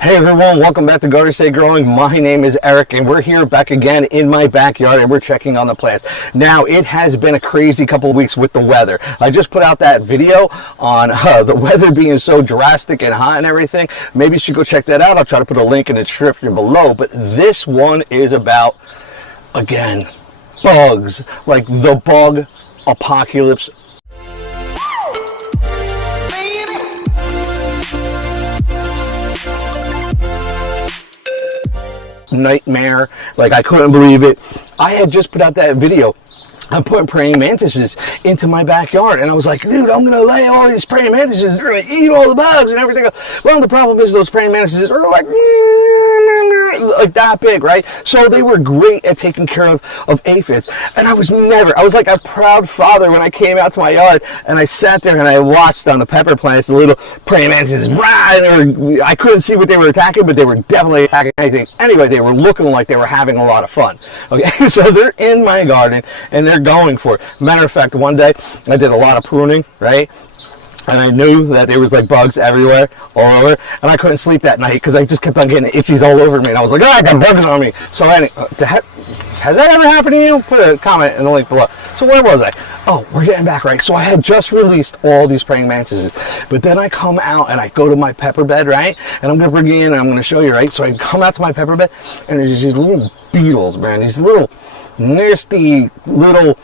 Hey everyone, welcome back to Gardenstategrowing. My name is Eric and we're here back again in my backyard and we're checking on the plants. Now, it has been a crazy couple of weeks with the weather. I just put out that video on the weather being so drastic and hot and everything. Maybe you should go check that out. I'll try to put a link in the description below. But this one is about, again, bugs. Like the bug apocalypse. Nightmare. Like, I couldn't believe it. I had just put out that video. I'm putting praying mantises into my backyard, and I was like, dude, I'm gonna lay all these praying mantises, they're gonna eat all the bugs and everything. Well, the problem is those praying mantises are like that big, right? So they were great at taking care of aphids, and I was like a proud father when I came out to my yard and I sat there and I watched on the pepper plants the little praying mantises, and I couldn't see what they were attacking, but they were definitely attacking anything. Anyway, they were looking like they were having a lot of fun. Okay, so they're in my garden and they're going for it. Matter of fact, one day I did a lot of pruning, right? And I knew that there was like bugs everywhere, all over, and I couldn't sleep that night because I just kept on getting itchies all over me, and I was like, oh, I got bugs on me. So anyway, has that ever happened to you? Put a comment in the link below. So where was I? Oh, we're getting back, right? So I had just released all these praying mantises, but then I come out and I go to my pepper bed, right? And I'm gonna bring you in and I'm gonna show you, right? So I come out to my pepper bed and there's these little beetles, man, these little nasty little,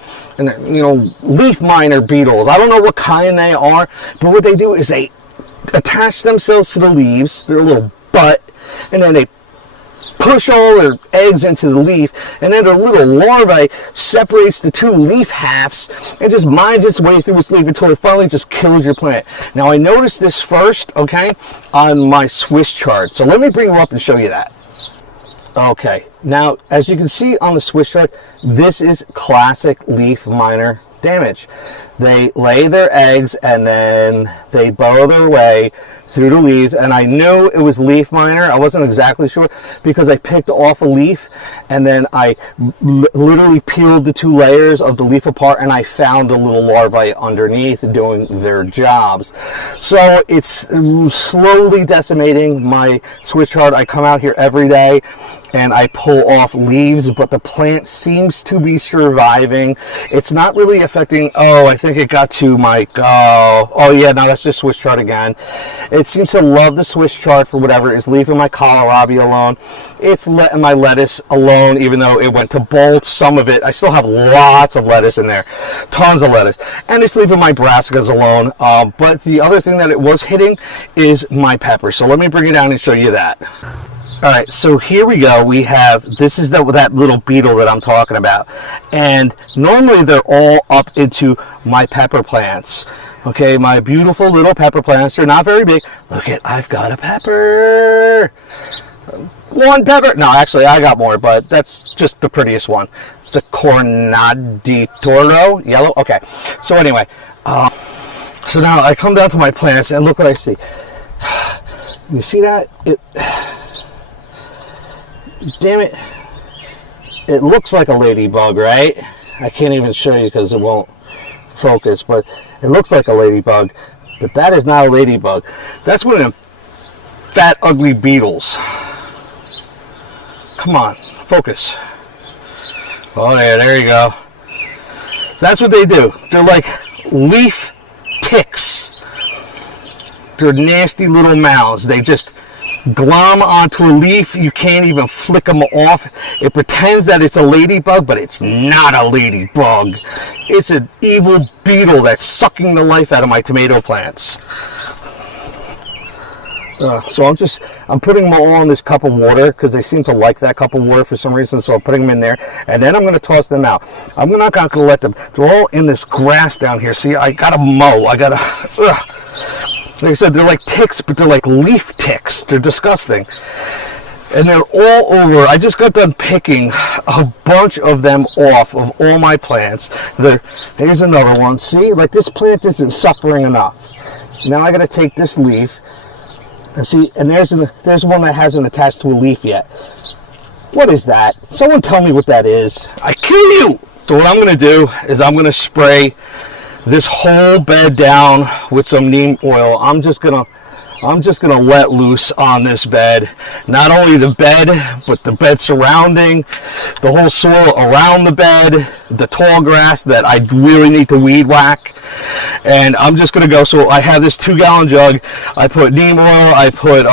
leaf miner beetles. I don't know what kind they are, but what they do is they attach themselves to the leaves, their little butt, and then they push all their eggs into the leaf, and then their little larvae separates the two leaf halves and just mines its way through its leaf until it finally just kills your plant. Now, I noticed this first, okay, on my Swiss chart. So let me bring them up and show you that. Okay, now as you can see on the Swiss chart, this is classic leaf miner damage. They lay their eggs and then they burrow their way through the leaves, and I knew it was leaf miner. I wasn't exactly sure because I picked off a leaf and then I literally peeled the two layers of the leaf apart and I found the little larvae underneath doing their jobs. So it's slowly decimating my Swiss chard. I come out here every day and I pull off leaves, but the plant seems to be surviving. It's not really affecting, oh, I think it got to my, oh yeah, no, that's just Swiss chard again. It seems to love the Swiss chard for whatever. It's leaving my kohlrabi alone. It's letting my lettuce alone, even though it went to bolt some of it. I still have lots of lettuce in there, tons of lettuce. And it's leaving my brassicas alone. But the other thing that it was hitting is my pepper. So let me bring it down and show you that. All right, so here we go. We have, this is that little beetle that I'm talking about. And normally they're all up into my pepper plants. Okay, my beautiful little pepper plants. They're not very big. Look at, I've got a pepper. One pepper. No, actually, I got more, but that's just the prettiest one. The Cornaditoro, yellow. Okay, so anyway, so now I come down to my plants and look what I see. You see that? Damn it, it looks like a ladybug, right? I can't even show you because it won't focus, but it looks like a ladybug, but that is not a ladybug. That's one of them fat, ugly beetles. Come on, focus. Oh yeah, there you go. That's what they do. They're like leaf ticks. They're nasty little mouths. They just glom onto a leaf. You can't even flick them off. It pretends that it's a ladybug, but it's not a ladybug. It's an evil beetle that's sucking the life out of my tomato plants. So I'm putting them all in this cup of water because they seem to like that cup of water for some reason, so I'm putting them in there, and then I'm going to toss them out. I'm not going to let them, they're all in this grass down here. See, I got to mow. Like I said, they're like ticks, but they're like leaf ticks. They're disgusting. And they're all over. I just got done picking a bunch of them off of all my plants. Here's another one. See, like this plant isn't suffering enough. Now I got to take this leaf and see, and there's one that hasn't attached to a leaf yet. What is that? Someone tell me what that is. I kill you! So what I'm going to do is I'm going to spray this whole bed down with some neem oil. I'm I'm just going to let loose on this bed. Not only the bed, but the bed surrounding, the whole soil around the bed, the tall grass that I really need to weed whack. And I'm just going to go, so I have this 2-gallon jug. I put neem oil, I put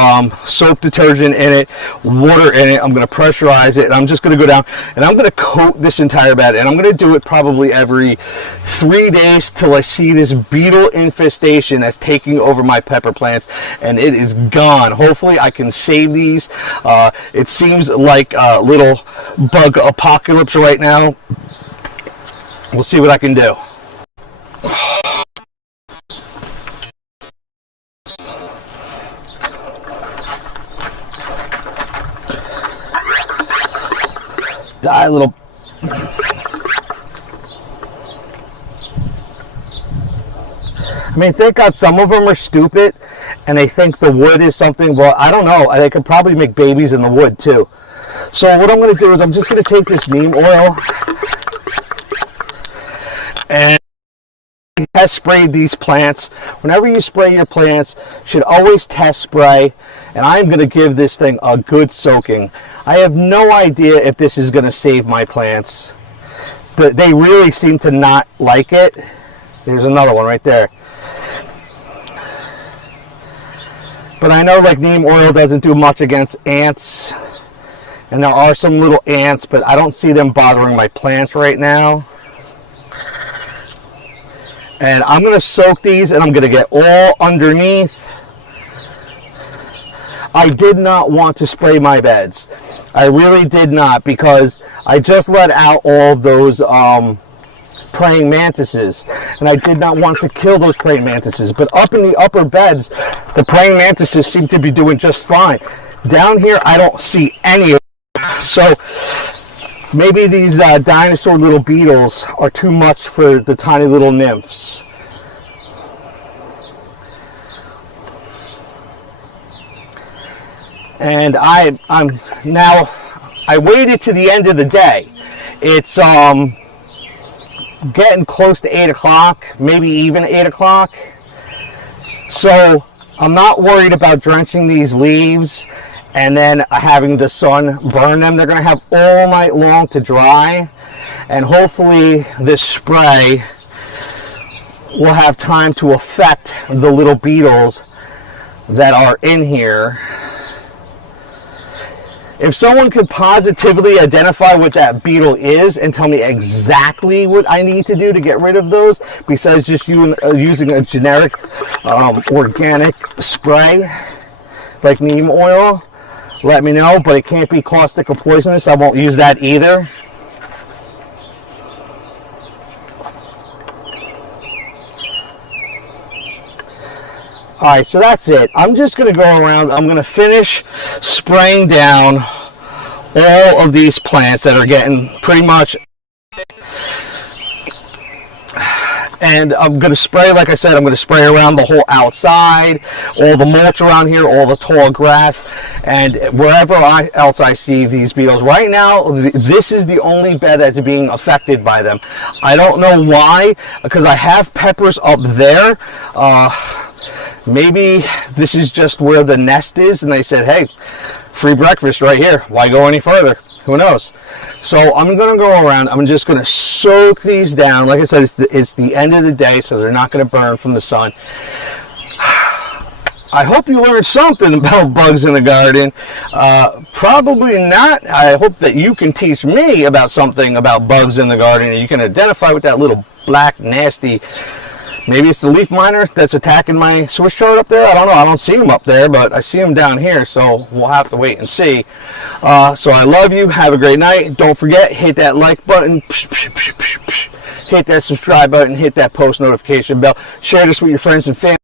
soap detergent in it, water in it. I'm going to pressurize it, and I'm just going to go down, and I'm going to coat this entire bed. And I'm going to do it probably every 3 days till I see this beetle infestation that's taking over my pepper plants, and it is gone. Hopefully I can save these. It seems like a little bug apocalypse right now. We'll see what I can do. Die, little. I mean, thank God some of them are stupid and they think the wood is something. Well, I don't know. They could probably make babies in the wood too. So what I'm going to do is I'm just going to take this neem oil and test spray these plants. Whenever you spray your plants, you should always test spray. And I'm going to give this thing a good soaking. I have no idea if this is going to save my plants. But they really seem to not like it. There's another one right there. But I know like neem oil doesn't do much against ants. And there are some little ants, but I don't see them bothering my plants right now. And I'm going to soak these, and I'm going to get all underneath. I did not want to spray my beds. I really did not, because I just let out all those praying mantises, and I did not want to kill those praying mantises. But up in the upper beds, the praying mantises seem to be doing just fine. Down here, I don't see any of them. So maybe these dinosaur little beetles are too much for the tiny little nymphs. And I waited to the end of the day. It's getting close to 8 o'clock, maybe even 8 o'clock. So I'm not worried about drenching these leaves and then having the sun burn them. They're going to have all night long to dry, and hopefully this spray will have time to affect the little beetles that are in here. If someone could positively identify what that beetle is and tell me exactly what I need to do to get rid of those, besides just using a generic organic spray like neem oil, let me know. But it can't be caustic or poisonous. I won't use that either. Alright, so that's it. I'm just going to go around. I'm going to finish spraying down all of these plants that are getting pretty much. And I'm going to spray, like I said, I'm going to spray around the whole outside, all the mulch around here, all the tall grass, and wherever else I see these beetles. Right now, this is the only bed that's being affected by them. I don't know why, because I have peppers up there. Maybe this is just where the nest is, and they said, hey, free breakfast right here. Why go any further? Who knows? So I'm going to go around. I'm just going to soak these down. Like I said, it's the end of the day, so they're not going to burn from the sun. I hope you learned something about bugs in the garden. Probably not. I hope that you can teach me about something about bugs in the garden, and you can identify with that little black, nasty. Maybe it's the leaf miner that's attacking my Swiss chard up there. I don't know. I don't see him up there, but I see him down here, so we'll have to wait and see. So I love you. Have a great night. Don't forget, hit that like button. Hit that subscribe button. Hit that post notification bell. Share this with your friends and family.